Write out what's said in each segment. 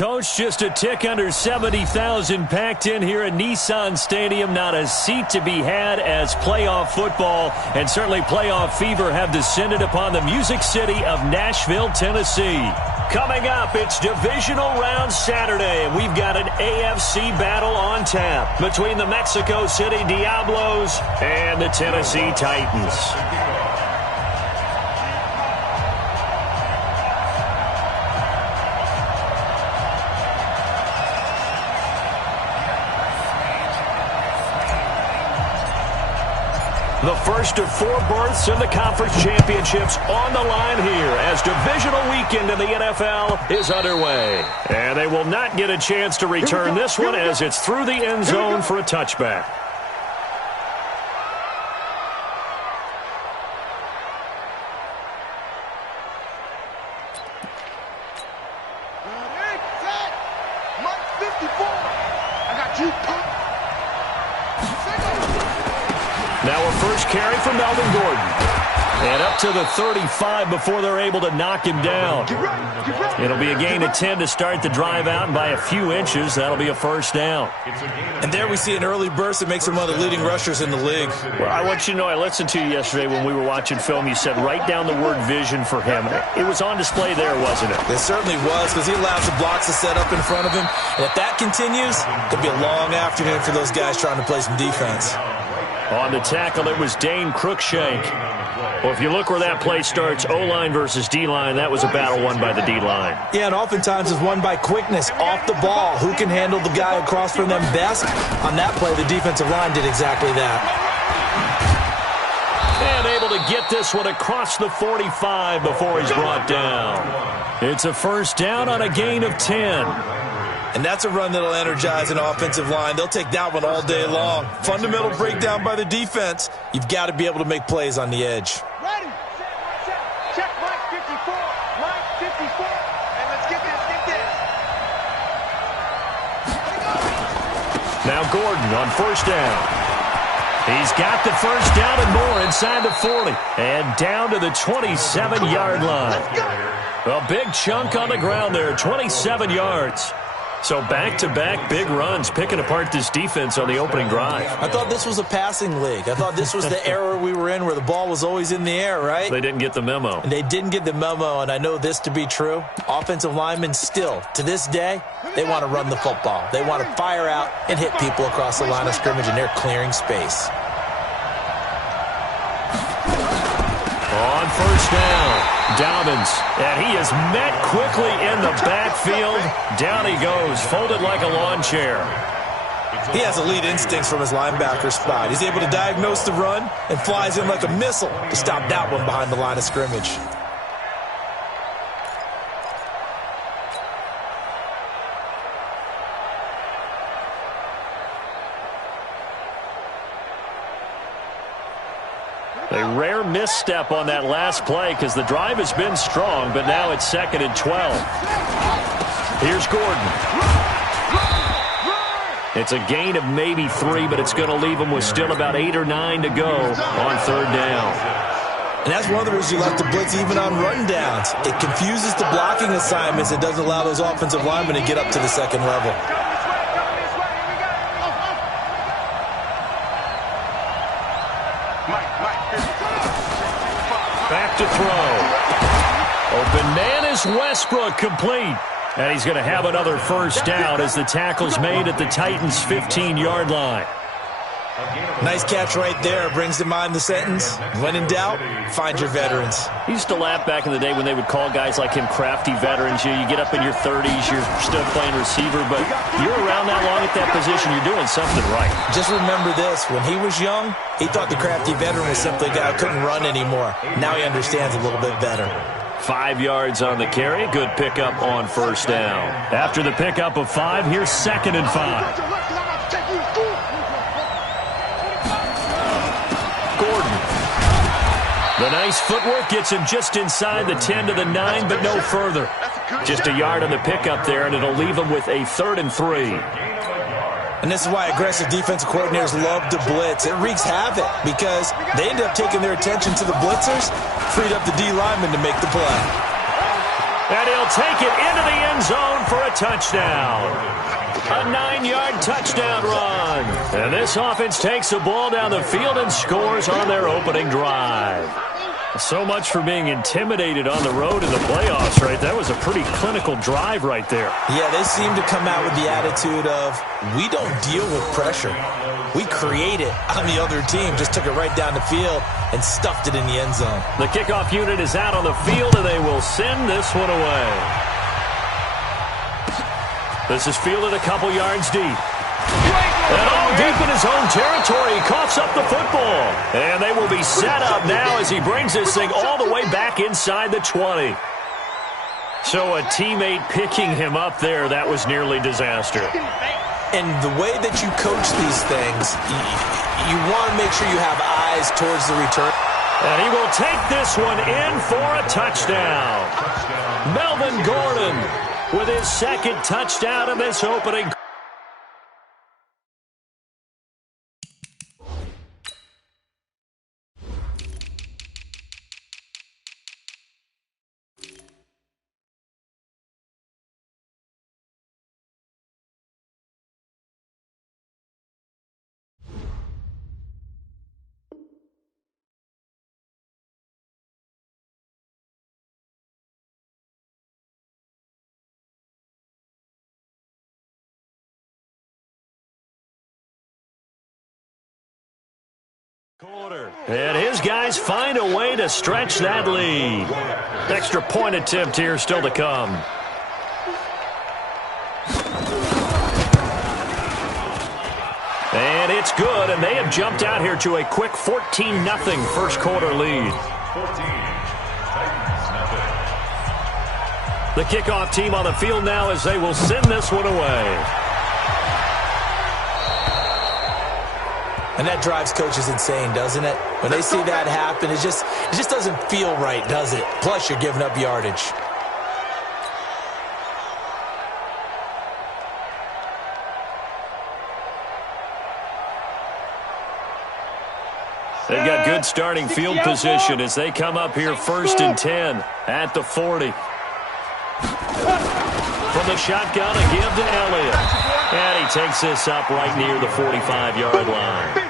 Coach, just a tick under 70,000 packed in here at Nissan Stadium. Not a seat to be had as playoff football and certainly playoff fever have descended upon the Music City of Nashville, Tennessee. Coming up, it's Divisional Round Saturday, and we've got an AFC battle on tap between the Mexico City Diablos and the Tennessee Titans. The first of 4 berths in the conference championships on the line here as divisional weekend in the NFL is underway. And they will not get a chance to return this one as it's through the end zone for a touchback. Now a first carry for Melvin Gordon. And up to the 35 before they're able to knock him down. It'll be a gain of 10 to start the drive out, and by a few inches, that'll be a first down. And there we see an early burst that makes him one of the leading rushers in the league. Well, I want you to know, I listened to you yesterday when we were watching film. You said write down the word vision for him. It was on display there, wasn't it? It certainly was, because he allows the blocks to set up in front of him. And if that continues, it'll be a long afternoon for those guys trying to play some defense. On the tackle, it was Dane Cruikshank. Well, if you look where that play starts, O-line versus D-line, that was a battle won by the D-line. Yeah, and oftentimes it's won by quickness, off the ball. Who can handle the guy across from them best? On that play, the defensive line did exactly that. And able to get this one across the 45 before he's brought down. It's a first down on a gain of 10. And that's a run that'll energize an offensive line. They'll take that one all day long. Fundamental breakdown by the defense. You've got to be able to make plays on the edge. Ready, check, Mike 54, Mike 54, and let's get this. Now Gordon on first down. He's got the first down and more inside the 40. And down to the 27-yard line. A big chunk on the ground there, 27 yards. So back-to-back big runs, picking apart this defense on the opening drive. I thought this was a passing league. I thought this was the era we were in where the ball was always in the air, right? They didn't get the memo. And they didn't get the memo, and I know this to be true. Offensive linemen still, to this day, they want to run the football. They want to fire out and hit people across the line of scrimmage, and they're clearing space. On first down, Dobbins, and he is met quickly in the backfield. Down he goes, folded like a lawn chair. He has elite instincts from his linebacker spot. He's able to diagnose the run and flies in like a missile to stop that one behind the line of scrimmage. A rare misstep on that last play because the drive has been strong, but now it's 2nd and 12. Here's Gordon. It's a gain of maybe 3, but it's going to leave him with still about 8 or 9 to go on third down. And that's one of the reasons you like to blitz even on run downs. It confuses the blocking assignments. It doesn't allow those offensive linemen to get up to the second level. Back to throw. Open man is Westbrook, complete. And he's going to have another first down as the tackle's made at the Titans' 15-yard line. Nice catch right there. Brings to mind the sentence, when in doubt, find your veterans. He used to laugh back in the day when they would call guys like him crafty veterans. You get up in your 30s, you're still playing receiver, but you're around that long at that position, you're doing something right. Just remember this, when he was young, he thought the crafty veteran was simply a guy who couldn't run anymore. Now he understands a little bit better. 5 yards on the carry. Good pickup on first down. After the pickup of 5, here's 2nd and 5. Gordon. The nice footwork gets him just inside the 10 to the 9, but no further. Just a yard on the pickup there, and it'll leave him with a 3rd and 3. And this is why aggressive defensive coordinators love to blitz. It wreaks havoc because they end up taking their attention to the blitzers, freed up the D lineman to make the play. And he'll take it into the end zone for a touchdown. A 9-yard touchdown run. And this offense takes the ball down the field and scores on their opening drive. So much for being intimidated on the road in the playoffs, right? That was a pretty clinical drive right there. Yeah, they seem to come out with the attitude of, we don't deal with pressure. We create it on the other team. Just took it right down the field and stuffed it in the end zone. The kickoff unit is out on the field, and they will send this one away. This is fielded a couple yards deep. And all deep in his own territory, he coughs up the football. And they will be set up now as he brings this thing all the way back inside the 20. So a teammate picking him up there, that was nearly disaster. And the way that you coach these things, you want to make sure you have eyes towards the return. And he will take this one in for a touchdown. Melvin Gordon with his second touchdown of this opening. And his guys find a way to stretch that lead. Extra point attempt here still to come. And it's good, and they have jumped out here to a quick 14-0 first quarter lead. The kickoff team on the field now as they will send this one away. And that drives coaches insane, doesn't it? When they see that happen, it just doesn't feel right, does it? Plus, you're giving up yardage. They've got good starting field position as they come up here 1st and 10 at the 40. From the shotgun, a give to Elliott. And he takes this up right near the 45-yard line.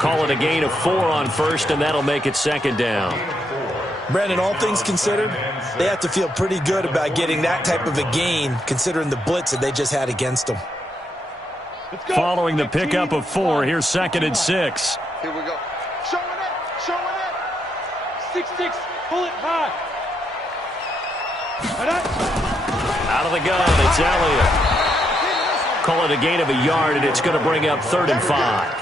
Call it a gain of 4 on first, and that'll make it 2nd down. Brandon, all things considered, they have to feel pretty good about getting that type of a gain, considering the blitz that they just had against them. Following the pickup of 4, here's 2nd and 6. Here we go. Showing it. 6-6, pull it high. Out of the gun, it's Elliott. Call it a gain of a yard, and it's going to bring up 3rd and 5.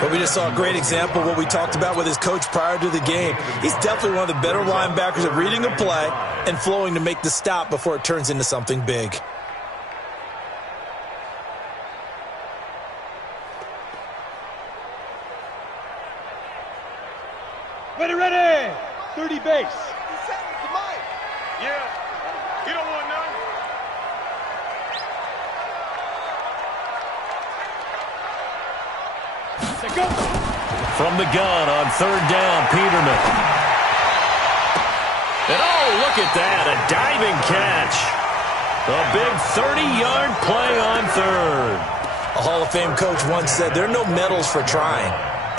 But we just saw a great example of what we talked about with his coach prior to the game. He's definitely one of the better linebackers at reading a play and flowing to make the stop before it turns into something big. Ready. 30 base. Yeah. You don't want none. Go. From the gun on 3rd down, Peterman. And oh, look at that, a diving catch. A big 30-yard play on 3rd. A Hall of Fame coach once said, there are no medals for trying.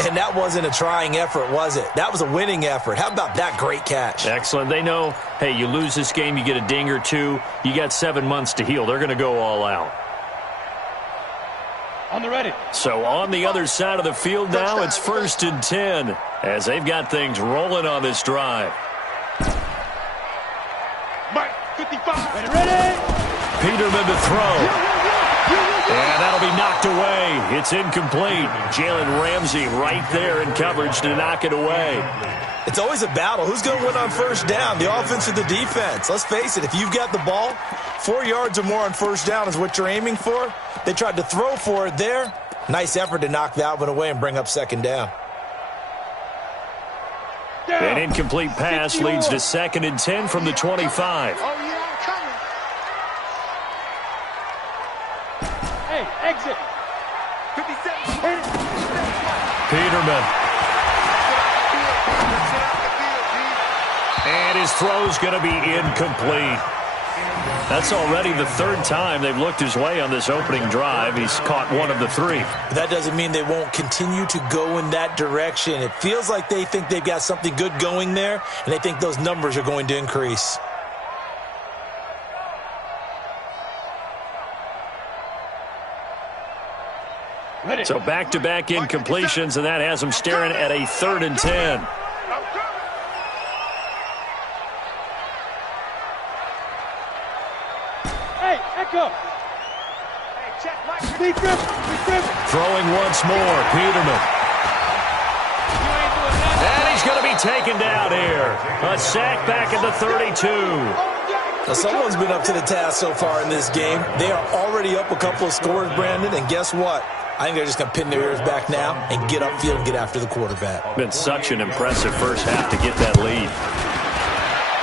And that wasn't a trying effort, was it? That was a winning effort. How about that great catch? Excellent. They know, hey, you lose this game, you get a ding or two, you got 7 months to heal. They're going to go all out. On the ready. So on the other side of the field now, it's 1st and 10 as they've got things rolling on this drive. Mike, 55. Ready. Peterman to throw. And that'll be knocked away. It's incomplete. Jalen Ramsey right there in coverage to knock it away. It's always a battle. Who's going to win on 1st down, the offense or the defense? Let's face it, if you've got the ball, 4 yards or more on 1st down is what you're aiming for. They tried to throw for it there. Nice effort to knock that one away and bring up 2nd down. An incomplete pass leads to 2nd and 10 from the 25. Oh, yeah, I'm coming. Hey, exit. 57. Peterman. And his throw's going to be incomplete. That's already the third time they've looked his way on this opening drive. He's caught one of the three. That doesn't mean they won't continue to go in that direction. It feels like they think they've got something good going there, and they think those numbers are going to increase. So back-to-back incompletions, and that has them staring at a 3rd and 10. Hey, Echo. Hey, check, Mike. Throwing once more, Peterman. And he's going to be taken down here. A sack back at the 32. Now, someone's been up to the task so far in this game. They are already up a couple of scores, Brandon, and guess what? I think they're just going to pin their ears back now and get upfield and get after the quarterback. Been such an impressive first half to get that lead.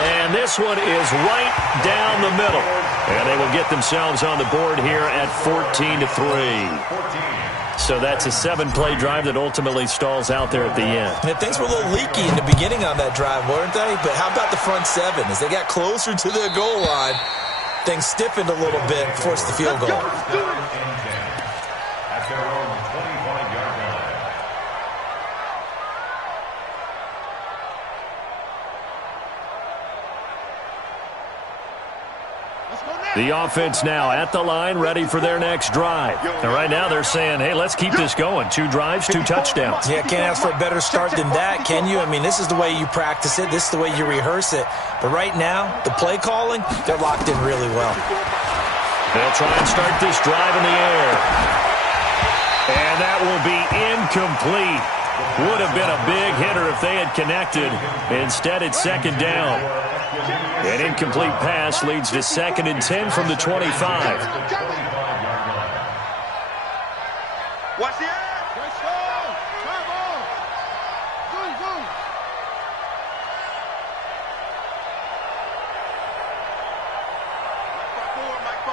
And this one is right down the middle. And they will get themselves on the board here at 14-3. So that's a 7-play drive that ultimately stalls out there at the end. And things were a little leaky in the beginning on that drive, weren't they? But how about the front seven? As they got closer to the goal line, things stiffened a little bit, forced the field goal. The offense now at the line, ready for their next drive. And right now they're saying, hey, let's keep this going. 2 drives, 2 touchdowns. Yeah, can't ask for a better start than that, can you? I mean, this is the way you practice it. This is the way you rehearse it. But right now, the play calling, they're locked in really well. They'll try and start this drive in the air. And that will be incomplete. Would have been a big hitter if they had connected. Instead, it's 2nd down. An incomplete pass leads to 2nd and 10 from the 25. Watch the edge. Let's go. Turbo. Zoom, zoom. Mike 4.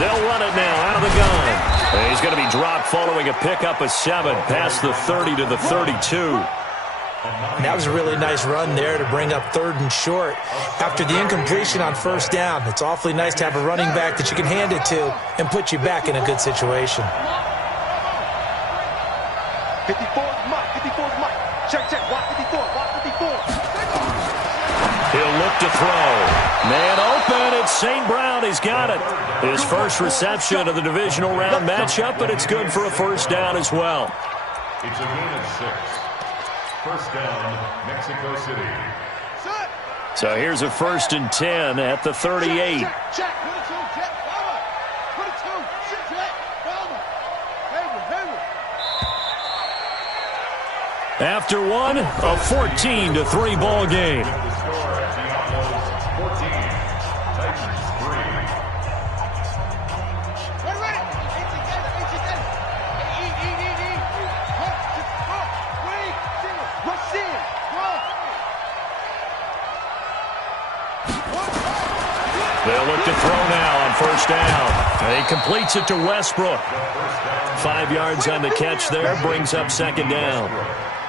They'll run it now out of the gun. And he's going to be dropped following a pickup of 7 past the 30 to the 32. And that was a really nice run there to bring up 3rd and short. After the incompletion on 1st down, it's awfully nice to have a running back that you can hand it to and put you back in a good situation. 54's Mike. 54's Mike. Check, check. Watch 54. Watch 54. He'll look to throw. Man open. It's St. Brown. He's got it. His first reception of the divisional round matchup, but it's good for a 1st down as well. It's a gain of 6. 1st down, Mexico City. So here's a 1st and 10 at the 38. Check, check. Put it 2, check. Palmer. Put it 2, check. Palmer. Hayward. After one, a 14-3 ball game. The score at the Outlaws 14, Titans 3. Ready. Eat together. Eat. Rush in. They'll look to throw now on 1st down. And he completes it to Westbrook. 5 yards on the catch there, brings up 2nd down.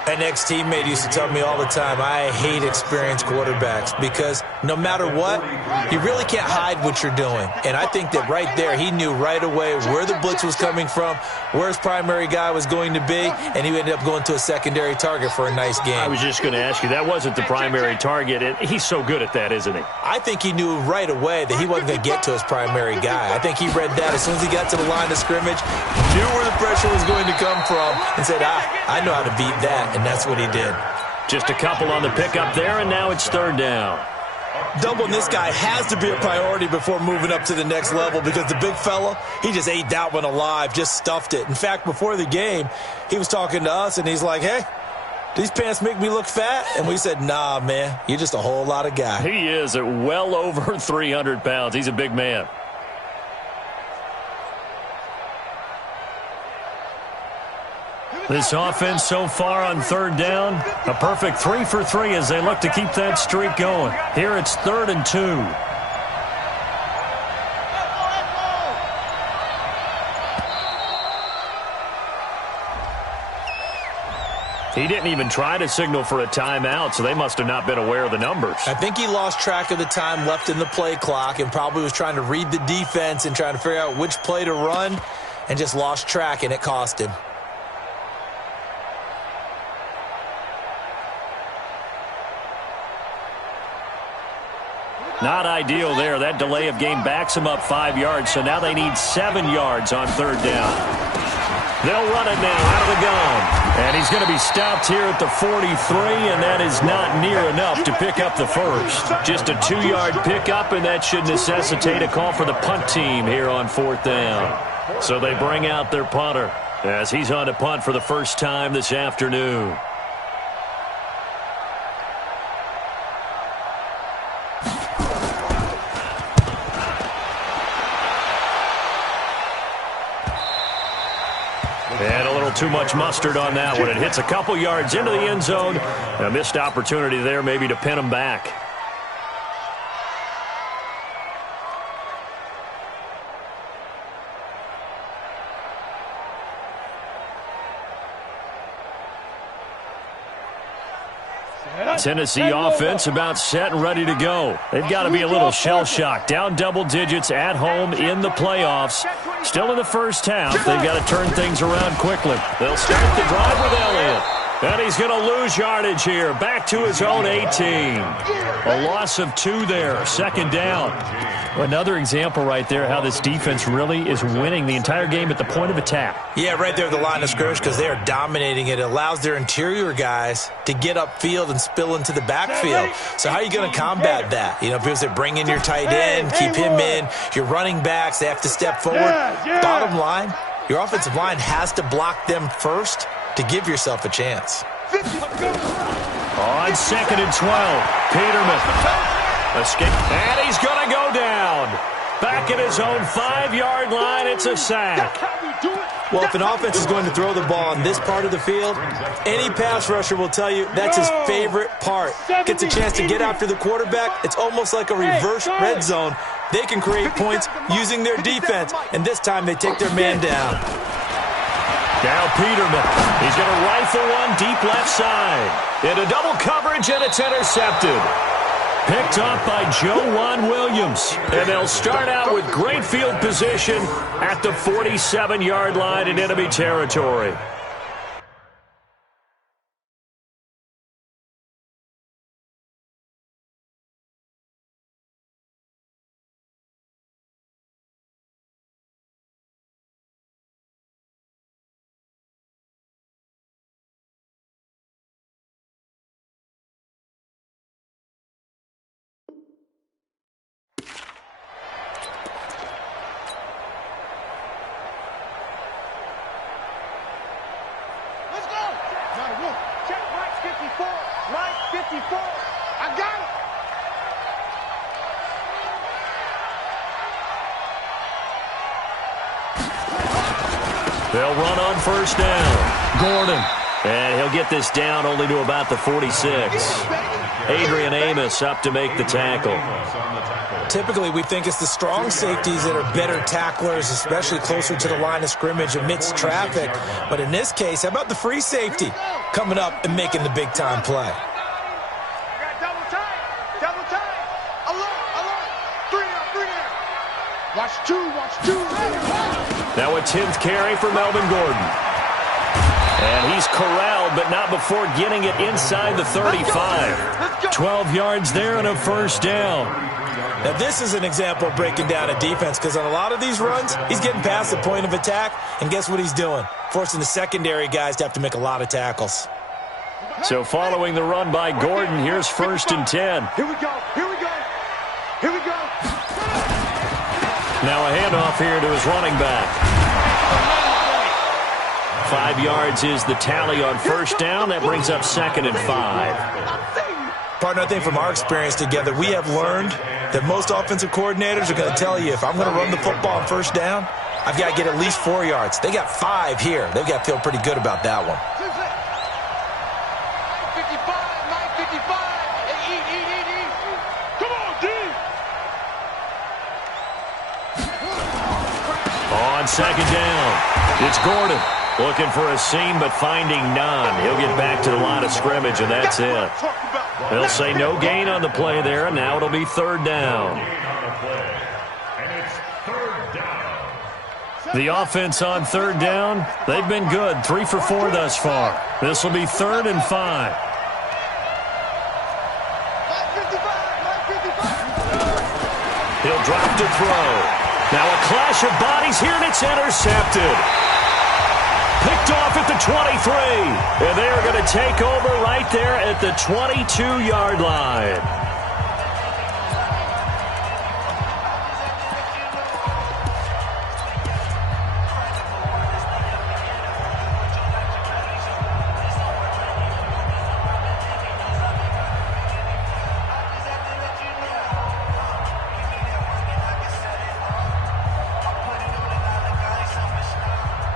An ex-teammate used to tell me all the time, I hate experienced quarterbacks because no matter what, you really can't hide what you're doing. And I think that right there, he knew right away where the blitz was coming from, where his primary guy was going to be, and he ended up going to a secondary target for a nice game. I was just going to ask you, that wasn't the primary target. And he's so good at that, isn't he? I think he knew right away that he wasn't going to get to his primary guy. I think he read that as soon as he got to the line of scrimmage, knew where the pressure was going to come from, and said, I know how to beat that. And that's what he did. Just a couple on the pickup there, and now it's 3rd down. Doubling this guy has to be a priority before moving up to the next level because the big fella, he just ate that one alive, just stuffed it. In fact, before the game, he was talking to us, and he's like, hey, these pants make me look fat? And we said, nah, man, you're just a whole lot of guy. He is at well over 300 pounds. He's a big man. This offense so far on 3rd down, a perfect 3 for 3 as they look to keep that streak going. Here it's 3rd and 2. He didn't even try to signal for a timeout, so they must have not been aware of the numbers. I think he lost track of the time left in the play clock and probably was trying to read the defense and trying to figure out which play to run and just lost track, and it cost him. Not ideal there. That delay of game backs them up 5 yards, so now they need 7 yards on third down. They'll run it now out of the gun. And he's going to be stopped here at the 43, and that is not near enough to pick up the first. Just a 2-yard pickup, and that should necessitate a call for the punt team here on fourth down. So they bring out their punter as he's on to punt for the first time this afternoon. And a little too much mustard on that one. It hits a couple yards into the end zone. A missed opportunity there maybe to pin them back. Tennessee offense about set and ready to go. They've got to be a little shell-shocked. Down double digits at home in the playoffs. Still in the first half. They've got to turn things around quickly. They'll start the drive with Elliott. And he's going to lose yardage here. Back to his own 18. A loss of 2 there. Second down. Another example right there how this defense really is winning the entire game at the point of attack. Yeah, right there at the line of scrimmage because they are dominating it. It allows their interior guys to get upfield and spill into the backfield. So how are you going to combat that? You know, because they bring in your tight end, keep him in. Your running backs, they have to step forward. Bottom line, your offensive line has to block them first to give yourself a chance. On 2nd and 12, Peterman. Escape. And he's going to go down. Back at his own 5-yard line, it's a sack. Well, if an offense is going to throw the ball on this part of the field, any pass rusher will tell you that's his favorite part. Gets a chance to get after the quarterback. It's almost like a reverse red zone. They can create points using their defense, and this time they take their man down. Now Peterman. He's going to rifle one deep left side. Into double coverage, and it's intercepted. Picked up by Joejuan Williams. And they'll start out with great field position at the 47-yard line in enemy territory. They'll run on first down. Gordon. And he'll get this down only to about the 46. Adrian Amos up to make the tackle. Typically, we think it's the strong safeties that are better tacklers, especially closer to the line of scrimmage amidst traffic. But in this case, how about the free safety coming up and making the big-time play? Watch two. Now a 10th carry for Melvin Gordon. And he's corralled, but not before getting it inside the 35. 12 yards there and a first down. Now this is an example of breaking down a defense because on a lot of these runs, he's getting past the point of attack, and guess what he's doing? Forcing the secondary guys to have to make a lot of tackles. So following the run by Gordon, here's 1st and 10. Here we go. Now a handoff here to his running back. 5 yards is the tally on first down. That brings up 2nd and 5. Partner, I think from our experience together, we have learned that most offensive coordinators are going to tell you, if I'm going to run the football on first down, I've got to get at least 4 yards. They got 5 here. They've got to feel pretty good about that one. 955. Come on, D. On 2nd down, it's Gordon. Looking for a seam, but finding none. He'll get back to the line of scrimmage, and that's it. They'll say no gain on the play there, and now it'll be third down. The offense on third down, they've been good. 3 for 4 thus far. This will be 3rd and 5. He'll drop to throw. Now a clash of bodies here, and it's intercepted. Picked off at the 23. And they are going to take over right there at the 22-yard line.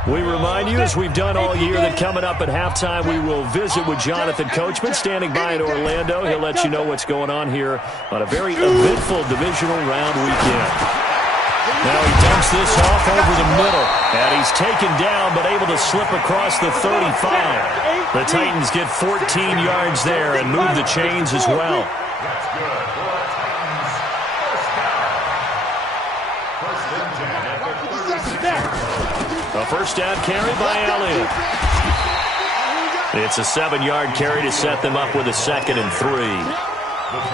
We remind you, as we've done all year, that coming up at halftime, we will visit with Jonathan Coachman, standing by in Orlando. He'll let you know what's going on here on a very eventful divisional round weekend. Now he dumps this off over the middle, and he's taken down but able to slip across the 35. The Titans get 14 yards there and move the chains as well. That's good for the Titans. First and 10 at the 36. A first down carry by Elliott. It's a 7-yard carry to set them up with a 2nd and 3.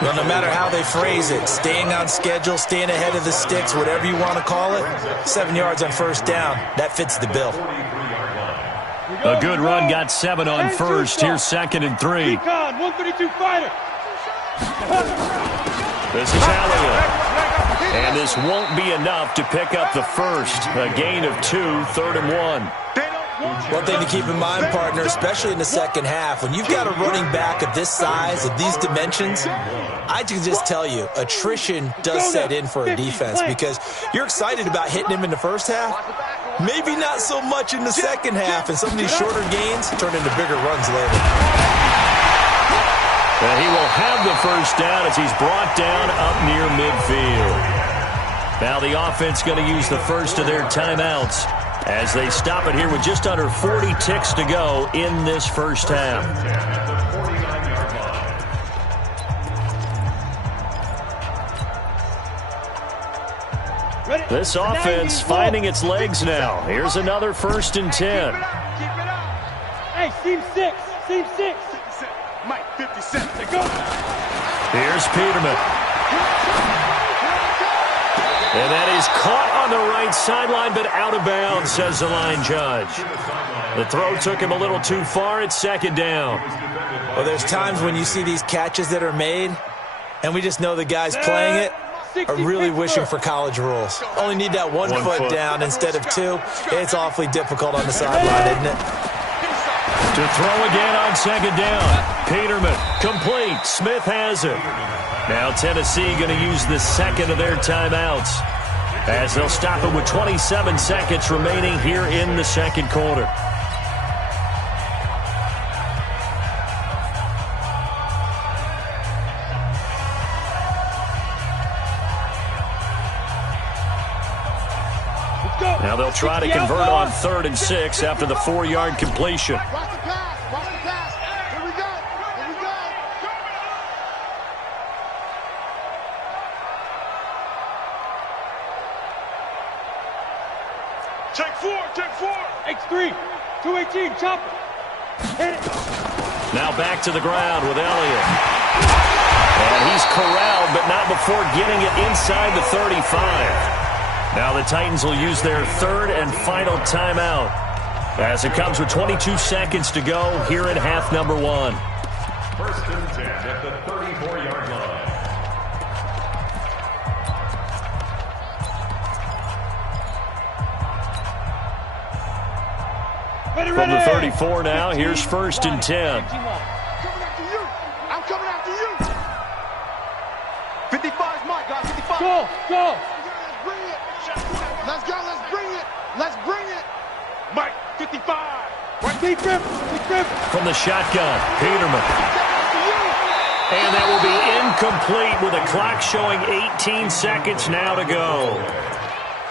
Well, no matter how they phrase it, staying on schedule, staying ahead of the sticks, whatever you want to call it, 7 yards on first down, that fits the bill. A good run got 7 on first. Here's 2nd and 3. 132 fighter. This is Elliott. And this won't be enough to pick up the first. A gain of 2, 3rd and 1. One thing to keep in mind, partner, especially in the second half, when you've got a running back of this size, of these dimensions, I can just tell you, attrition does set in for a defense because you're excited about hitting him in the first half. Maybe not so much in the second half, and some of these shorter gains turn into bigger runs later. And he will have the first down as he's brought down up near midfield. Now the offense going to use the first of their timeouts as they stop it here with just under 40 ticks to go in this first half. This offense finding its legs now. Here's another 1st and 10. Hey, seam 6. Seam 6. Mike, 57. Go. Here's Peterman. And that is caught on the right sideline, but out of bounds, says the line judge. The throw took him a little too far. It's 2nd down. Well, there's times when you see these catches that are made, and we just know the guys playing it are really wishing for college rules. Only need that one foot down instead of 2. It's awfully difficult on the sideline, isn't it? To throw again on 2nd down. Peterman, complete. Smith has it. Now Tennessee going to use the 2nd of their timeouts as they'll stop it with 27 seconds remaining here in the 2nd quarter. Now they'll try to convert on 3rd and 6 after the 4-yard completion. Watch the pass. Watch the pass. Here we go. Here we go. Take 4. Take 4. X3. 218. Chopper. Hit it. Now back to the ground with Elliott. And he's corralled, but not before getting it inside the 35. Now the Titans will use their 3rd and final timeout as it comes with 22 seconds to go here in half number 1. 1st and 10 at the 34-yard line. From the 34 now, here's 1st and 10. I'm coming after you. 55 is Mike, guys. 55. Go, go. Bring it. Let's go. Let's bring it. Let's bring it. Mike, 55. Keep him. From the shotgun, Peterman. And that will be incomplete with a clock showing 18 seconds now to go.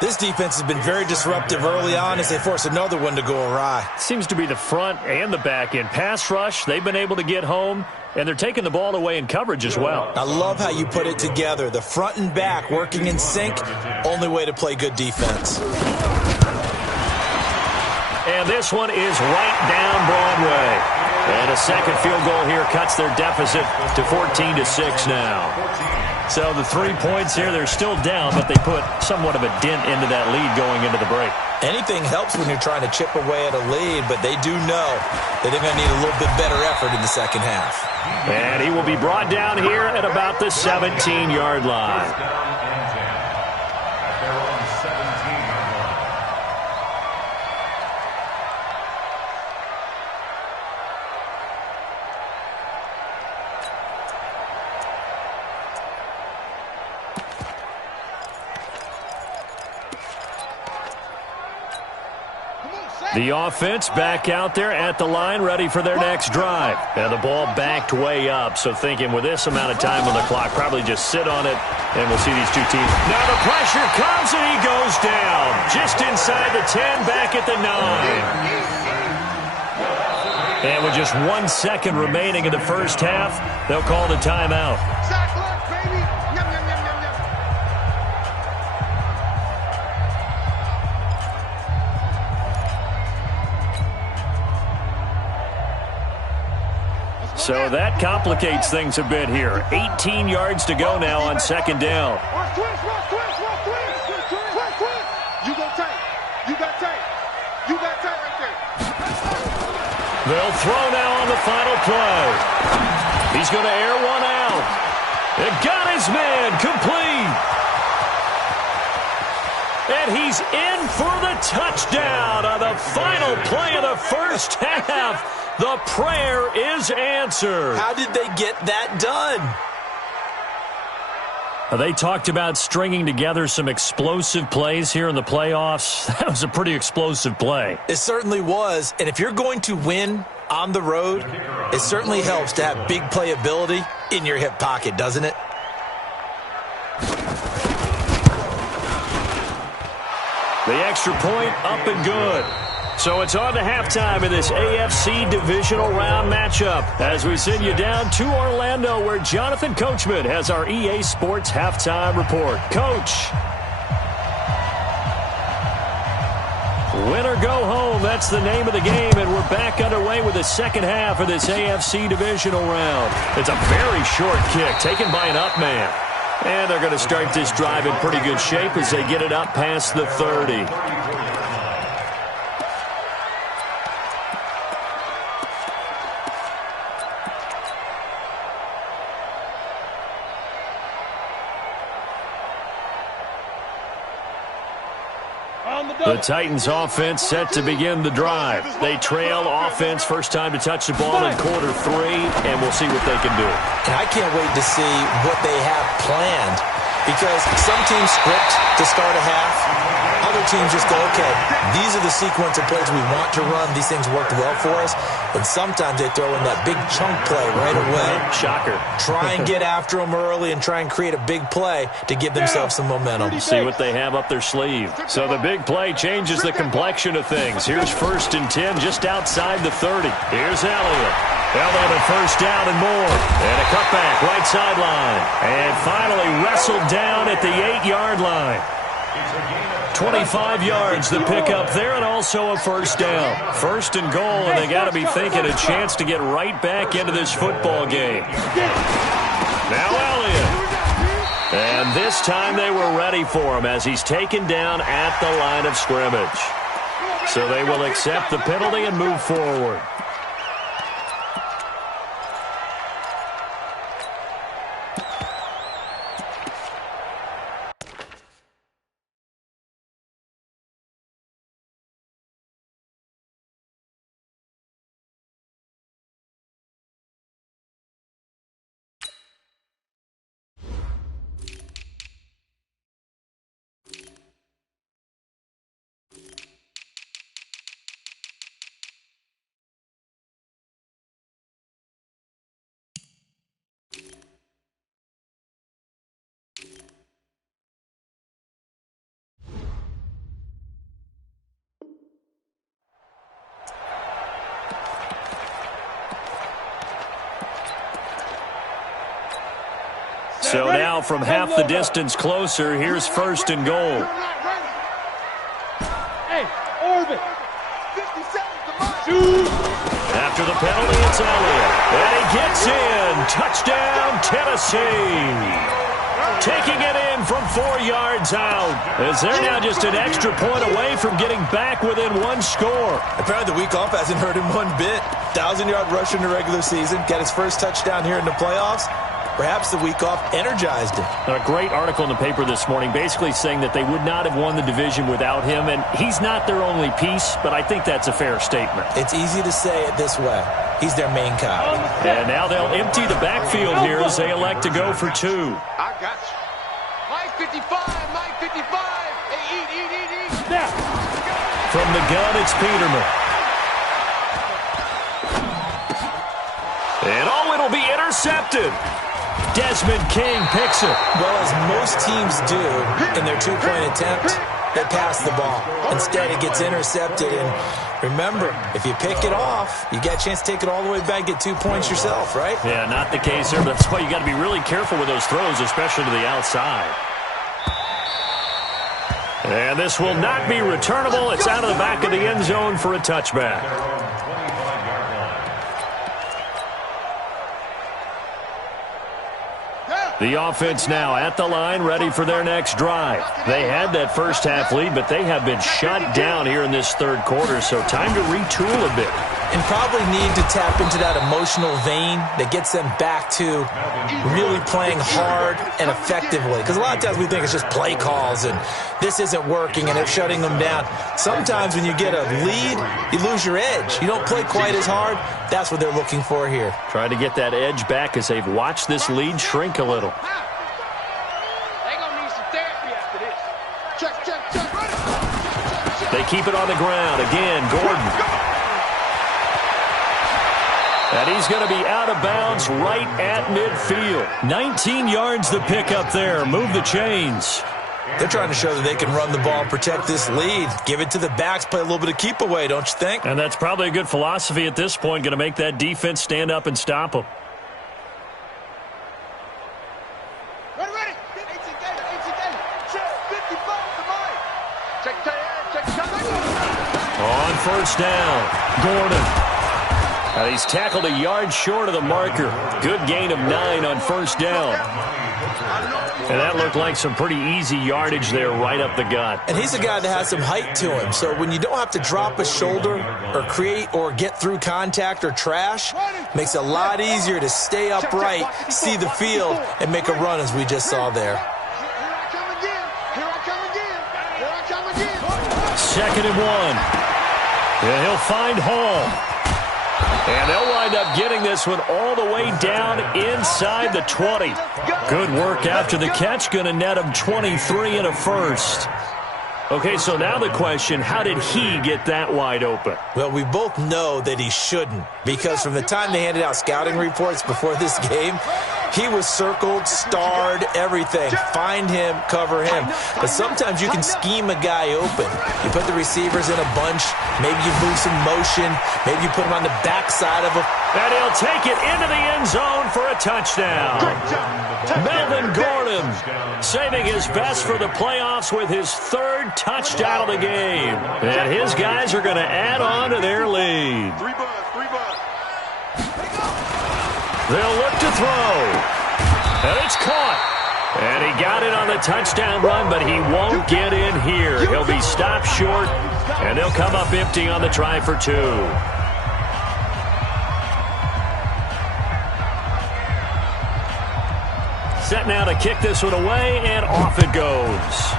This defense has been very disruptive early on as they force another one to go awry. Seems to be the front and the back end. Pass rush, they've been able to get home, and they're taking the ball away in coverage as well. I love how you put it together. The front and back working in sync, only way to play good defense. And this one is right down Broadway. And a second field goal here cuts their deficit to 14-6 now. So the 3 points here, they're still down, but they put somewhat of a dent into that lead going into the break. Anything helps when you're trying to chip away at a lead, but they do know that they're going to need a little bit better effort in the second half. And he will be brought down here at about the 17-yard line. The offense back out there at the line, ready for their next drive. And the ball backed way up, so thinking with this amount of time on the clock, probably just sit on it, and we'll see these two teams. Now the pressure comes, and he goes down. Just inside the 10, back at the 9. And with just 1 second remaining in the first half, they'll call the timeout. So that complicates things a bit here. 18 yards to go now on second down. You go tight. You got tight. You got tight right there. They'll throw now on the final play. He's going to air one out. It got his man complete. And he's in for the touchdown on the final play of the first half. The prayer is answered. How did they get that done? They talked about stringing together some explosive plays here in the playoffs. That was a pretty explosive play. It certainly was. And if you're going to win on the road, it certainly helps to have big playability in your hip pocket, doesn't it? The extra point up and good. So it's on to halftime in this AFC divisional round matchup as we send you down to Orlando where Jonathan Coachman has our EA Sports halftime report. Coach. Win or go home, that's the name of the game, and we're back underway with the second half of this AFC divisional round. It's a very short kick taken by an up man. And they're going to start this drive in pretty good shape as they get it up past the 30. The Titans offense set to begin the drive. They trail offense, first time to touch the ball in quarter 3, and we'll see what they can do. And I can't wait to see what they have planned because some teams script to start a half. Other teams just go, okay, these are the sequence of plays we want to run. These things worked well for us. And sometimes they throw in that big chunk play right away. Shocker. Try and get after them early and try and create a big play to give themselves some momentum. See what they have up their sleeve. So the big play changes the complexion of things. Here's 1st and 10 just outside the 30. Here's Elliott. Elliott at first down and more. And a cutback right sideline. And finally wrestled down at the 8-yard line. 25 yards the pickup there and also a first down. 1st and goal, and they got to be thinking a chance to get right back into this football game. Now Elliott. And this time they were ready for him as he's taken down at the line of scrimmage. So they will accept the penalty and move forward. from half the distance closer. Here's first and goal. Hey, Orbit. 50 seconds to shoot. After the penalty, it's Elliott. And he gets in. Touchdown, Tennessee. Taking it in from 4 yards out, as they're now just an extra point away from getting back within one score. Apparently the week off hasn't hurt him one bit. 1,000-yard rush in the regular season, got his first touchdown here in the playoffs. Perhaps the week off energized him. A great article in the paper this morning basically saying that they would not have won the division without him, and he's not their only piece, but I think that's a fair statement. It's easy to say it this way. He's their main guy. And now they'll empty the backfield here as they elect to go for 2. I got you. Mike 55, Mike 55. Hey, eat. Snap. From the gun, it's Peterman. And it'll be intercepted. Desmond King picks it. Well, as most teams do in their two-point attempt, they pass the ball. Instead, it gets intercepted. And remember, if you pick it off, you get a chance to take it all the way back, get 2 points yourself, right? Yeah, not the case here. But that's why you got to be really careful with those throws, especially to the outside. And this will not be returnable. It's out of the back of the end zone for a touchback. The offense now at the line, ready for their next drive. They had that first half lead, but they have been shut down here in this third quarter, so time to retool a bit. And probably need to tap into that emotional vein that gets them back to really playing hard and effectively. Because a lot of times we think it's just play calls and this isn't working and they're shutting them down. Sometimes when you get a lead, you lose your edge. You don't play quite as hard. That's what they're looking for here. Trying to get that edge back as they've watched this lead shrink a little. They're going to need some therapy after this. Check. They keep it on the ground. Again, Gordon. And he's going to be out of bounds right at midfield. 19 yards the pick up there. Move the chains. They're trying to show that they can run the ball, protect this lead. Give it to the backs, play a little bit of keep away, don't you think? And that's probably a good philosophy at this point. Going to make that defense stand up and stop them. Ready. 18 Check 55 to Mike. Check. On first down, Gordon. Now he's tackled a yard short of the marker. Good gain of 9 on first down. And that looked like some pretty easy yardage there right up the gut. And he's a guy that has some height to him. So when you don't have to drop a shoulder or create or get through contact or trash, makes it a lot easier to stay upright, see the field, and make a run as we just saw there. Here I come again. 2nd and 1. And he'll find Hall. And they'll wind up getting this one all the way down inside the 20. Good work after the catch. Going to net him 23 and a first. Okay, so now the question, how did he get that wide open? Well, we both know that he shouldn't, because from the time they handed out scouting reports before this game, he was circled, starred, everything. Find him, cover him. But sometimes you can scheme a guy open. You put the receivers in a bunch. Maybe you move some motion. Maybe you put him on the backside of a... And he'll take it into the end zone for a touchdown. Melvin Gordon saving his best for the playoffs with his 3rd touchdown of the game. And his guys are going to add on to their lead. 3 bucks. They'll look to throw. And it's caught. And he got it on the touchdown run, but he won't get in here. He'll be stopped short, and they'll come up empty on the try for 2. Set now to kick this one away, and off it goes.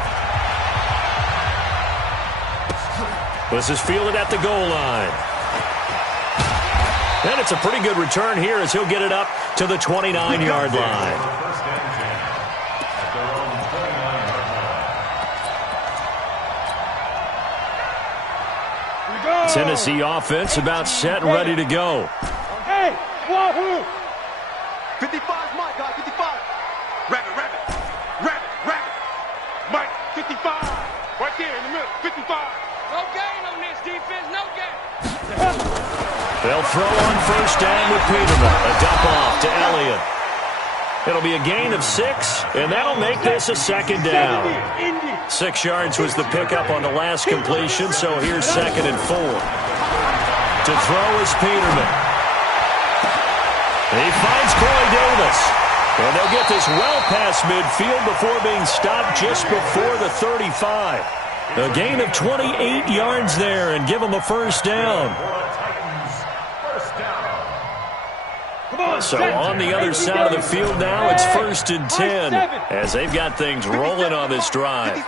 This is fielded at the goal line. And it's a pretty good return here as he'll get it up to the 29-yard line. Tennessee offense about set and ready to go. Hey, wahoo! 55's Mike, guy, 55. Rabbit. Mike, 55. Right there in the middle, 55. No gain on this defense, no gain. They'll throw on first down with Peterman. A dump off to Elliott. It'll be a gain of 6, and that'll make this a second down. 6 yards was the pickup on the last completion, so here's 2nd and 4. To throw is Peterman. He finds Corey Davis. And they'll get this well past midfield before being stopped just before the 35. A gain of 28 yards there and give them a first down. So on the other side of the field now, it's 1st and 10 as they've got things rolling on this drive.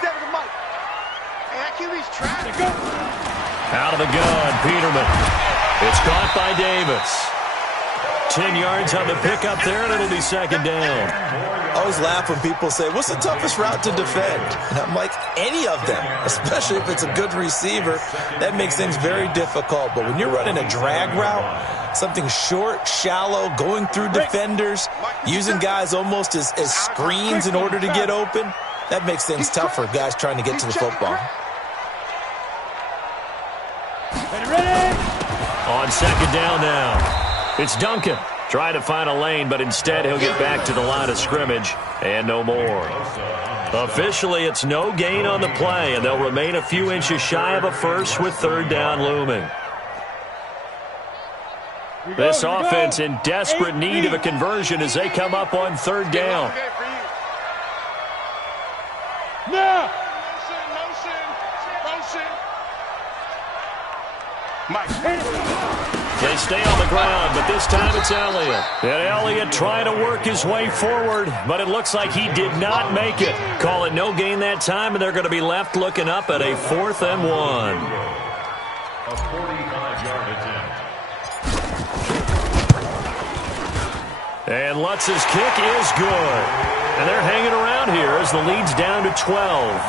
Out of the gun, Peterman. It's caught by Davis. 10 yards on the pickup there, and it'll be 2nd down. I always laugh when people say, what's the toughest route to defend? And I'm like, any of them, especially if it's a good receiver. That makes things very difficult. But when you're running a drag route, something short, shallow, going through defenders, using guys almost as screens in order to get open, that makes things tough for guys trying to get to the football. On 2nd down now. It's Duncan trying to find a lane, but instead he'll get back to the line of scrimmage and no more. Officially, it's no gain on the play, and they'll remain a few inches shy of a first with 3rd down looming. This offense in desperate need of a conversion as they come up on 3rd down. Now. They stay on the ground, but this time it's Elliott. And Elliott trying to work his way forward, but it looks like he did not make it. Call it no gain that time, and they're going to be left looking up at a 4th and 1. A 45-yard attempt. And Lutz's kick is good. And they're hanging around here as the lead's down to 12.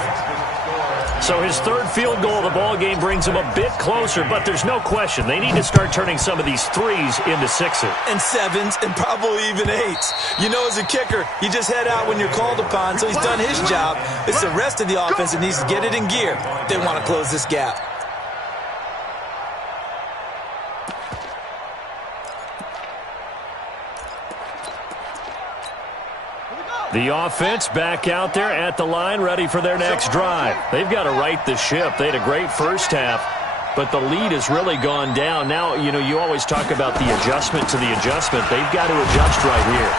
So his 3rd field goal of the ball game brings him a bit closer, but there's no question they need to start turning some of these 3s into 6s. And 7s and probably even 8s. You know, as a kicker, you just head out when you're called upon, so he's done his job. It's the rest of the offense that needs to get it in gear. They want to close this gap. The offense back out there at the line, ready for their next drive. They've got to right the ship. They had a great first half, but the lead has really gone down. Now, you know, you always talk about the adjustment to the adjustment. They've got to adjust right here.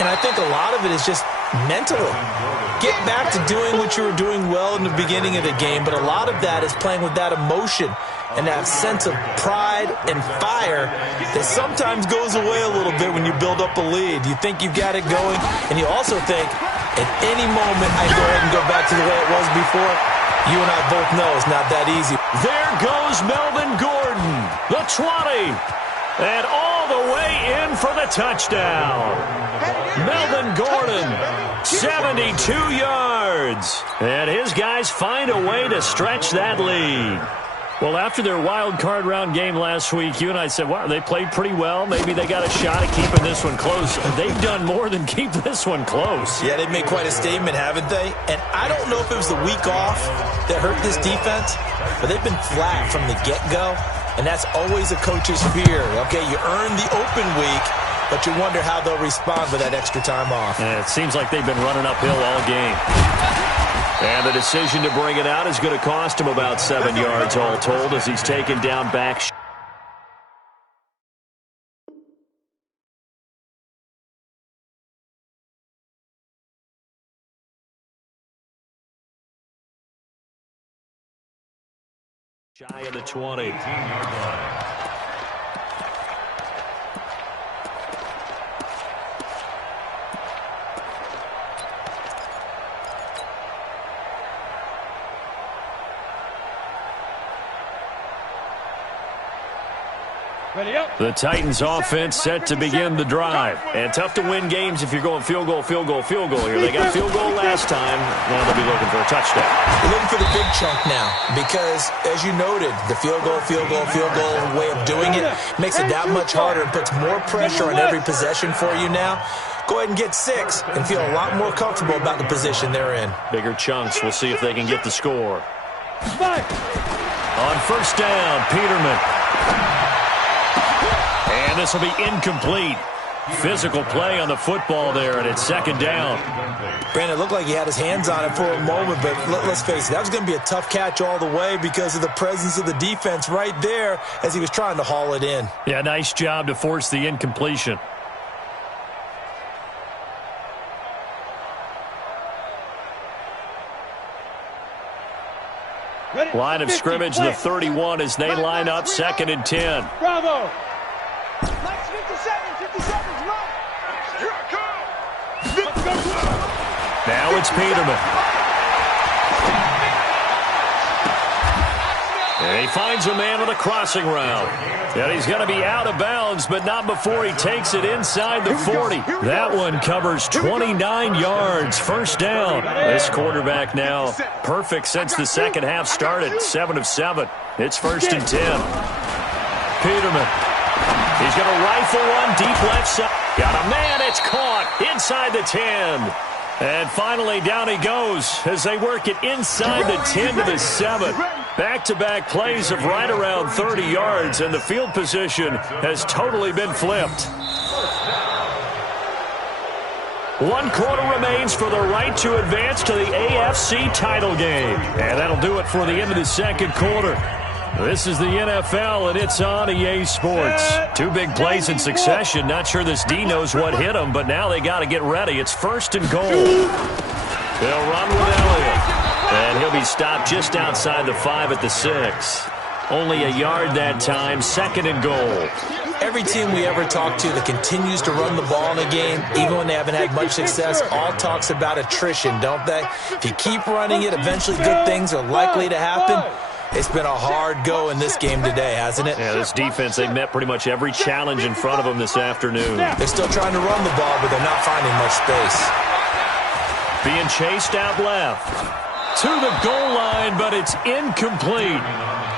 And I think a lot of it is just mentally. Get back to doing what you were doing well in the beginning of the game, but a lot of that is playing with that emotion and that sense of pride and fire that sometimes goes away a little bit when you build up a lead. You think you've got it going, and you also think, at any moment I go ahead and go back to the way it was before. You and I both know it's not that easy. There goes Melvin Gordon, the 20, and all the way in for the touchdown. Melvin Gordon, 72 yards. And his guys find a way to stretch that lead. Well, after their wild card round game last week, you and I said, wow, they played pretty well. Maybe they got a shot at keeping this one close. They've done more than keep this one close. Yeah, they've made quite a statement, haven't they? And I don't know if it was the week off that hurt this defense, but they've been flat from the get-go, and that's always a coach's fear. Okay, you earn the open week, but you wonder how they'll respond with that extra time off. And it seems like they've been running uphill all game. And the decision to bring it out is going to cost him about 7 yards all told as he's taken down back. Shy of the 20. The Titans offense set to begin the drive. And tough to win games if you're going field goal, field goal, field goal here. They got field goal last time. Now they'll be looking for a touchdown. They're looking for the big chunk now because, as you noted, the field goal way of doing it makes it that much harder and puts more pressure on every possession for you now. Go ahead and get 6 and feel a lot more comfortable about the position they're in. Bigger chunks. We'll see if they can get the score. On first down, Peterman. And this will be incomplete. Physical play on the football there, and it's second down. Brandon, it looked like he had his hands on it for a moment, but let's face it, that was going to be a tough catch all the way because of the presence of the defense right there as he was trying to haul it in. Yeah, nice job to force the incompletion. Line of scrimmage, the 31 as they line up, 2nd and 10. Bravo! 57, run! Here I come! Now it's Peterman. And he finds a man on the crossing route. And he's going to be out of bounds, but not before he takes it inside the 40. That one covers 29 yards. First down. This quarterback now perfect since the second half started. 7 of 7. It's 1st and 10. Peterman. He's going to rifle one deep left side. Got a man. It's caught inside the 10. And finally, down he goes as they work it inside the 10 to the 7. Back-to-back plays of right around 30 yards, and the field position has totally been flipped. 1 quarter remains for the right to advance to the AFC title game. And that'll do it for the end of the second quarter. This is the NFL, and it's on EA Sports. 2 big plays in succession. Not sure this D knows what hit him, but now they got to get ready. It's 1st and goal. They'll run with Elliott. And he'll be stopped just outside the 5 at the 6. Only a yard that time, 2nd and goal. Every team we ever talk to that continues to run the ball in a game, even when they haven't had much success, all talks about attrition, don't they? If you keep running it, eventually good things are likely to happen. It's been a hard go in this game today, hasn't it? Yeah, this defense, they've met pretty much every challenge in front of them this afternoon. They're still trying to run the ball, but they're not finding much space. Being chased out left. To the goal line, but it's incomplete.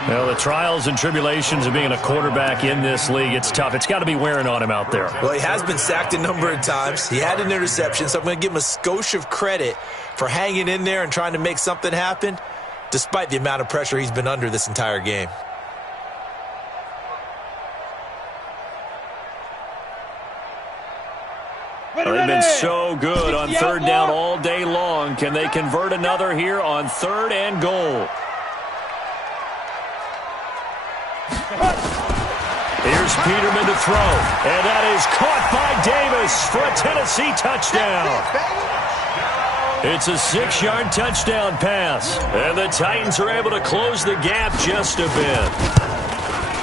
Well, the trials and tribulations of being a quarterback in this league, it's tough. It's got to be wearing on him out there. Well, he has been sacked a number of times. He had an interception, so I'm going to give him a skosh of credit for hanging in there and trying to make something happen, despite the amount of pressure he's been under this entire game. They've been so good on 3rd down all day long. Can they convert another here on 3rd and goal? Here's Peterman to throw, and that is caught by Davis for a Tennessee touchdown. It's a 6-yard touchdown pass, and the Titans are able to close the gap just a bit.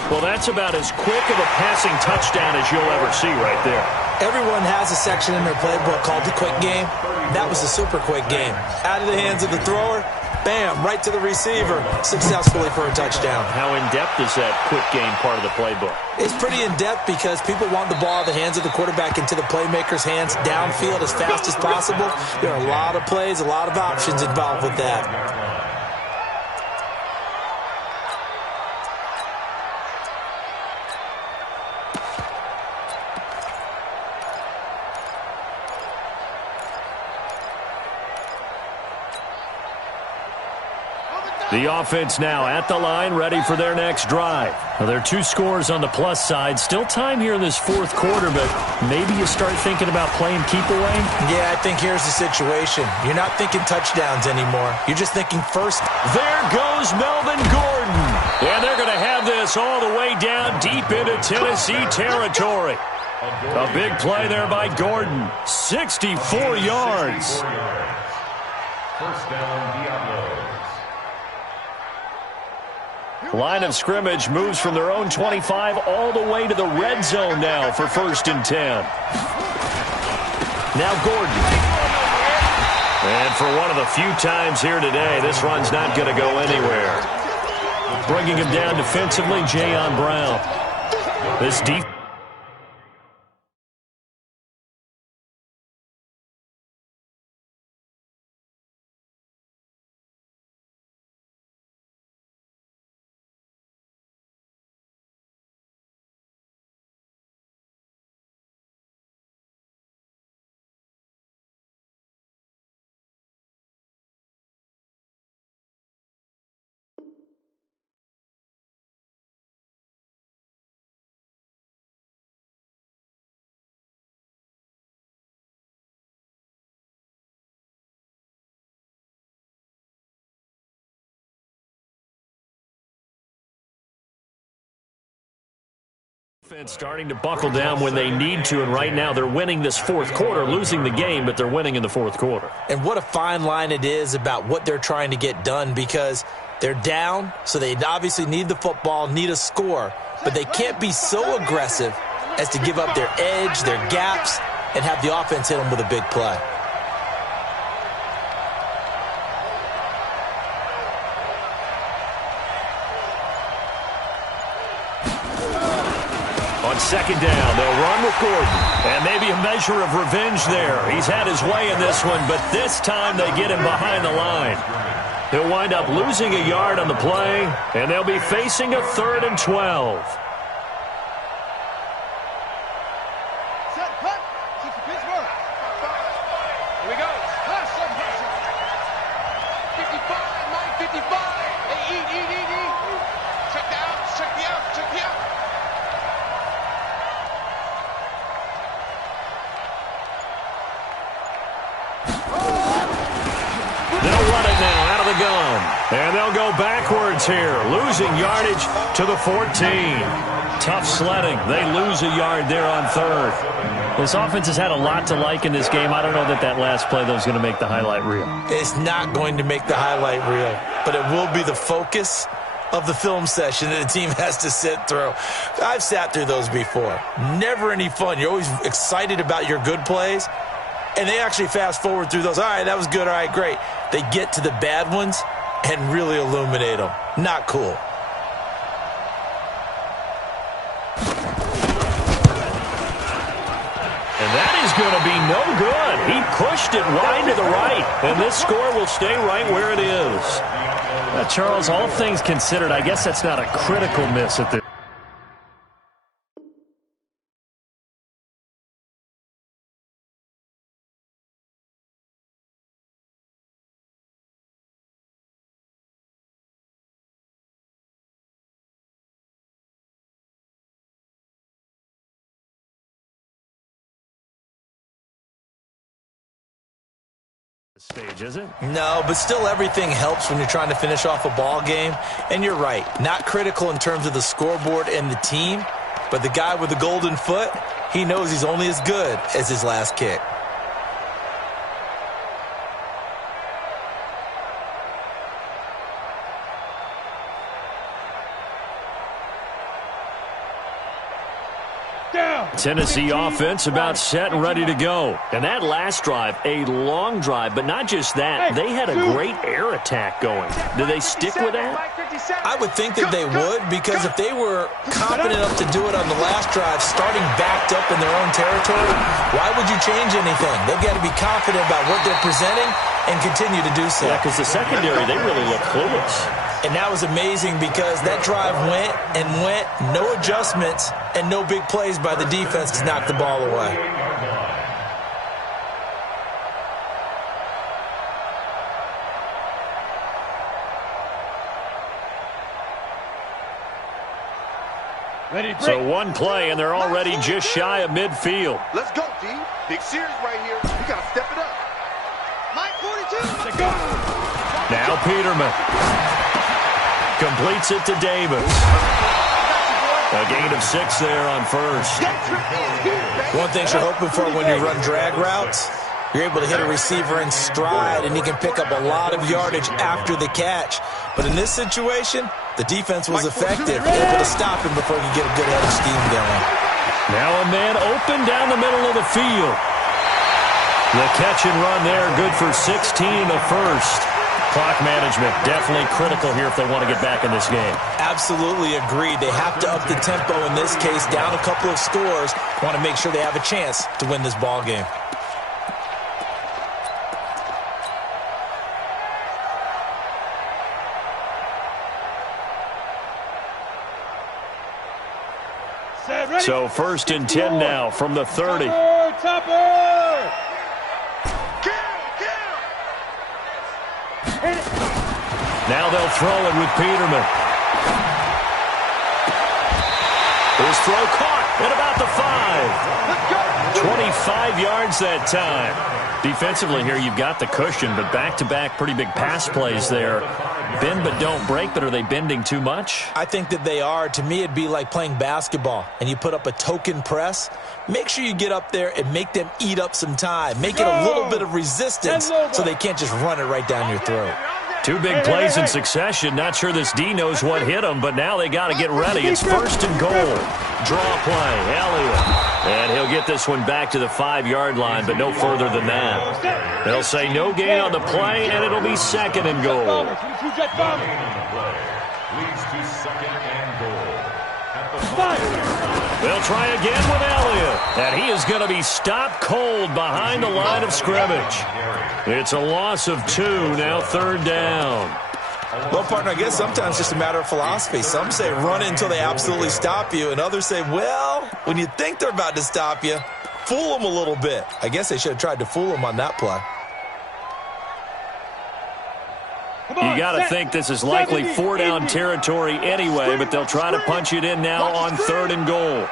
Well, that's about as quick of a passing touchdown as you'll ever see right there. Everyone has a section in their playbook called the quick game. That was a super quick game. Out of the hands of the thrower, bam, right to the receiver, successfully for a touchdown. How in-depth is that quick game part of the playbook? It's pretty in-depth because people want the ball out of the hands of the quarterback into the playmaker's hands downfield as fast as possible. There are a lot of plays, a lot of options involved with that. The offense now at the line, ready for their next drive. Well, there are 2 scores on the plus side. Still time here in this 4th quarter, but maybe you start thinking about playing keep away? Yeah, I think here's the situation. You're not thinking touchdowns anymore. You're just thinking first. There goes Melvin Gordon. And they're going to have this all the way down deep into Tennessee territory. A big play there by Gordon. 64 yards. First down, Diablos. Line of scrimmage moves from their own 25 all the way to the red zone now for 1st and 10. Now Gordon. And for one of the few times here today, this run's not going to go anywhere. Bringing him down defensively, Jayon Brown. This defense. Defense starting to buckle down when they need to, and right now they're winning this fourth quarter, losing the game, but they're winning in the fourth quarter. And what a fine line it is about what they're trying to get done, because they're down, so they obviously need the football, need a score, but they can't be so aggressive as to give up their edge, their gaps, and have the offense hit them with a big play. On second down, they'll run with Gordon. And maybe a measure of revenge there. He's had his way in this one, but this time they get him behind the line. He'll wind up losing a yard on the play, and they'll be facing a 3rd and 12. Set, cut. 60 Pittsburgh. Here we go. 55, Mike, 55. Hey, eat. Check the outs, check the outs, check the outs. They'll run it now out of the gun. And they'll go backwards here, losing yardage to the 14. Tough sledding. They lose a yard there on 3rd. This offense has had a lot to like in this game. I don't know that last play, though, is going to make the highlight reel. It's not going to make the highlight reel, but it will be the focus of the film session that the team has to sit through. I've sat through those before. Never any fun. You're always excited about your good plays, and they actually fast forward through those. All right, that was good. All right, great. They get to the bad ones and really illuminate them. Not cool. And that is going to be no good. He pushed it wide to the right, and this score will stay right where it is. Charles, all things considered, I guess that's not a critical miss at this. Stage, is it? No, but still everything helps when you're trying to finish off a ball game. And you're right, not critical in terms of the scoreboard and the team, but the guy with the golden foot, he knows he's only as good as his last kick. Tennessee offense about set and ready to go. And that last drive, a long drive, but not just that. They had a great air attack going. Do they stick with that? I would think that they would, because if they were confident enough to do it on the last drive, starting backed up in their own territory, why would you change anything? They've got to be confident about what they're presenting and continue to do so. Yeah, because the secondary, they really look clueless. And that was amazing because that drive went and went, no adjustments, and no big plays by the defense to knock the ball away. So one play, and they're already just shy of midfield. Let's go, D. Big series right here. We got to step it up. Mike 42. Now Peterman. Completes it to Davis. A gain of 6 there on first. One thing you're hoping for when you run drag routes, you're able to hit a receiver in stride, and he can pick up a lot of yardage after the catch. But in this situation, the defense was effective, able to stop him before he could get a good head of steam going. Now a man open down the middle of the field. The catch and run there, good for 16 in the first. Clock management definitely critical here if they want to get back in this game. Absolutely agreed. They have to up the tempo in this case, down a couple of scores. Want to make sure they have a chance to win this ball game. So 1st and 10 now from the 30. Topper! Now they'll throw it with Peterman. His throw caught at about the 5. 25 5 yards that time. Defensively here, you've got the cushion, but back-to-back pretty big pass plays there. Bend but don't break, but are they bending too much? I think that they are. To me, it'd be like playing basketball, and you put up a token press. Make sure you get up there and make them eat up some time. Make it a little bit of resistance so they can't just run it right down your throat. 2 big plays in succession. Not sure this D knows what hit him, but now they got to get ready. It's 1st and goal. Draw play, Elliott. And he'll get this one back to the 5-yard line, but no further than that. They'll say no gain on the play, and it'll be 2nd and goal. They'll try again with Elliott, and he is going to be stopped cold behind the line of scrimmage. It's a loss of 2, now 3rd down. Well, partner, I guess sometimes it's just a matter of philosophy. Some say run until they absolutely stop you, and others say, well, when you think they're about to stop you, fool them a little bit. I guess they should have tried to fool them on that play. You got to think this is likely 4-down territory anyway, but they'll try to punch it in now on 3rd and goal.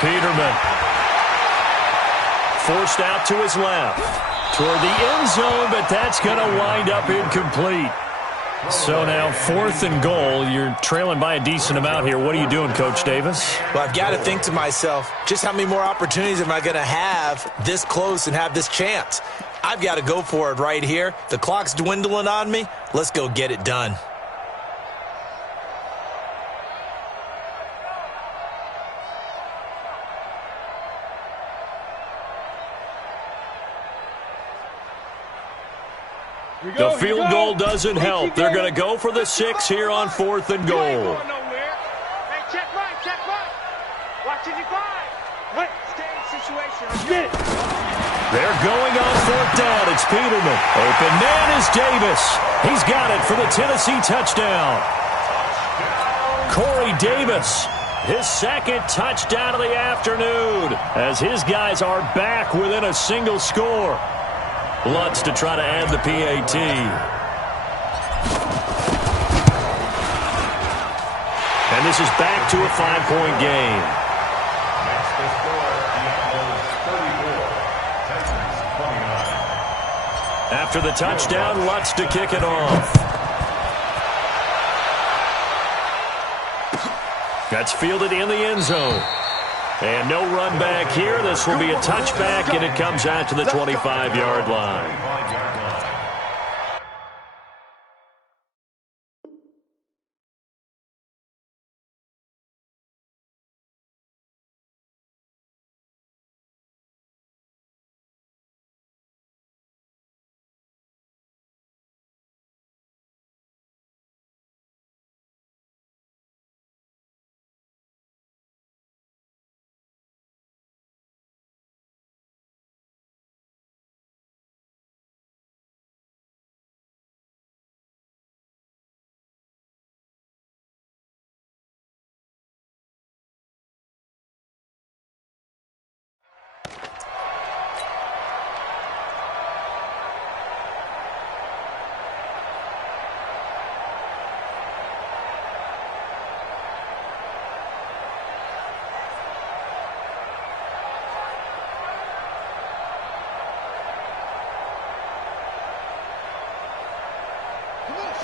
Peterman forced out to his left toward the end zone, but that's going to wind up incomplete. So now 4th and goal. You're trailing by a decent amount here. What are you doing, Coach Davis? Well, I've got to think to myself, just how many more opportunities am I going to have this close and have this chance? I've got to go for it right here. The clock's dwindling on me. Let's go get it done. The field goal doesn't help. They're going to go for the 6 here on 4th and goal. Hey, check right. Watching you five. Stay in situation. They're going on 4th down. It's Peterman. Open man is Davis. He's got it for the Tennessee touchdown. Corey Davis, his 2nd touchdown of the afternoon, as his guys are back within a single score. Lutz to try to add the PAT. And this is back to a 5-point game. After the touchdown, Lutz to kick it off. That's fielded in the end zone. And no run back here. This will be a touchback, and it comes out to the 25-yard line.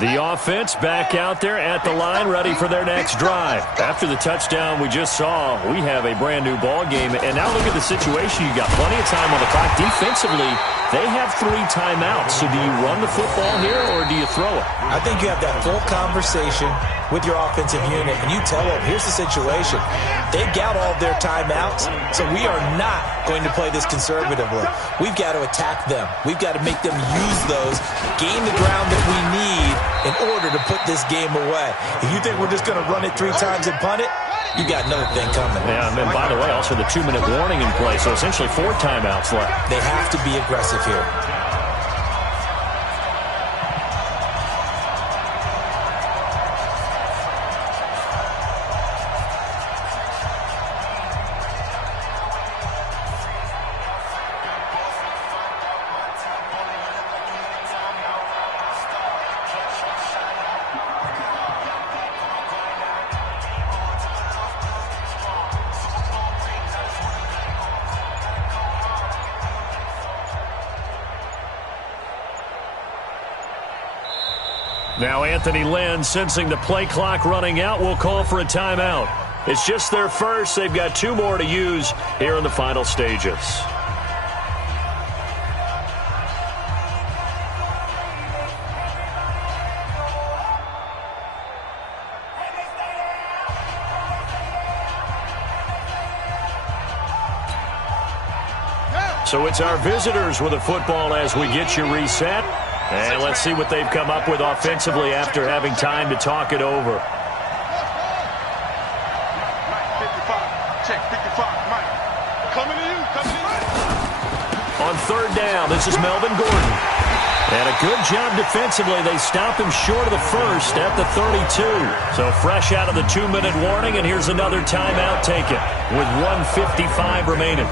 The offense back out there at the line, ready for their next drive. After the touchdown we just saw, we have a brand-new ball game. And now look at the situation. You've got plenty of time on the clock. Defensively, they have 3 timeouts. So do you run the football here, or do you throw it? I think you have that full conversation with your offensive unit, and you tell them, here's the situation. They've got all their timeouts, so we are not going to play this conservatively. We've got to attack them. We've got to make them use those, gain the ground that we need in order to put this game away. If you think we're just going to run it 3 times and punt it, you got another thing coming. Yeah, and then, by the way, also the 2-minute warning in play, so essentially 4 timeouts left. They have to be aggressive here. Now Anthony Lynn, sensing the play clock running out, will call for a timeout. It's just their first. They've got 2 more to use here in the final stages. So it's our visitors with a football as we get you reset. And let's see what they've come up with offensively after having time to talk it over. Check 55, Mike. Coming to you, coming to you. On third down, this is Melvin Gordon. And a good job defensively. They stop him short of the first at the 32. So fresh out of the 2-minute warning, and here's another timeout taken with 1:55 remaining.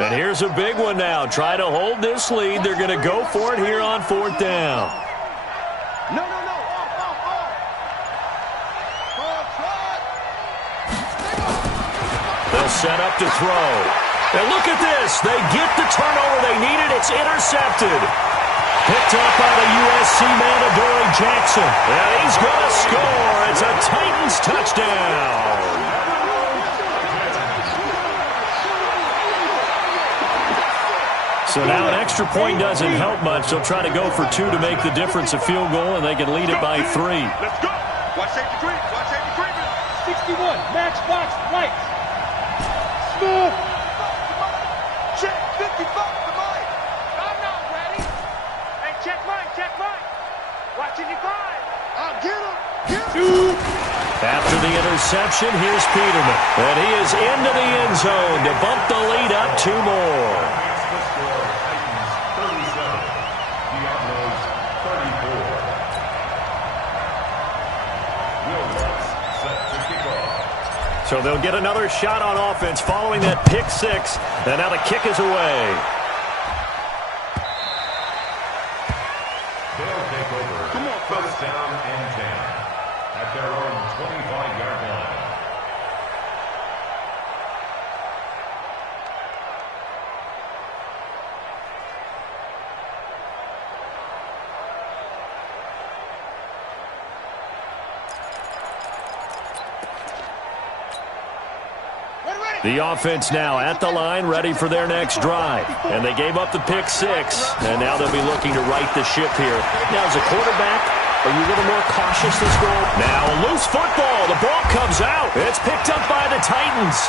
And here's a big one now. Try to hold this lead. They're going to go for it here on 4th down. No. They'll set up to throw. And look at this. They get the turnover they needed. It's intercepted. Picked up by the USC man, Adoree Jackson. And he's going to score. It's a Titans touchdown. So now an extra point doesn't help much. They'll try to go for 2 to make the difference a field goal, and they can lead it by 3. Let's go. Watch safety creep. Watch safety creep. 61. Matchbox lights. Smooth. Check 55 to Mike. I'm not ready. Hey, check Mike. Watching you 5. I'll get him. Get him. After the interception, here's Peterman. And he is into the end zone to bump the lead up 2 more. So they'll get another shot on offense following that pick 6. And now the kick is away. They'll take over. Come on, fellas. 1st down and 10 at their own 25-yard line. The offense now at the line, ready for their next drive. And they gave up the pick 6, and now they'll be looking to right the ship here. Now, as a quarterback, are you a little more cautious this goal? Now, a loose football. The ball comes out. It's picked up by the Titans.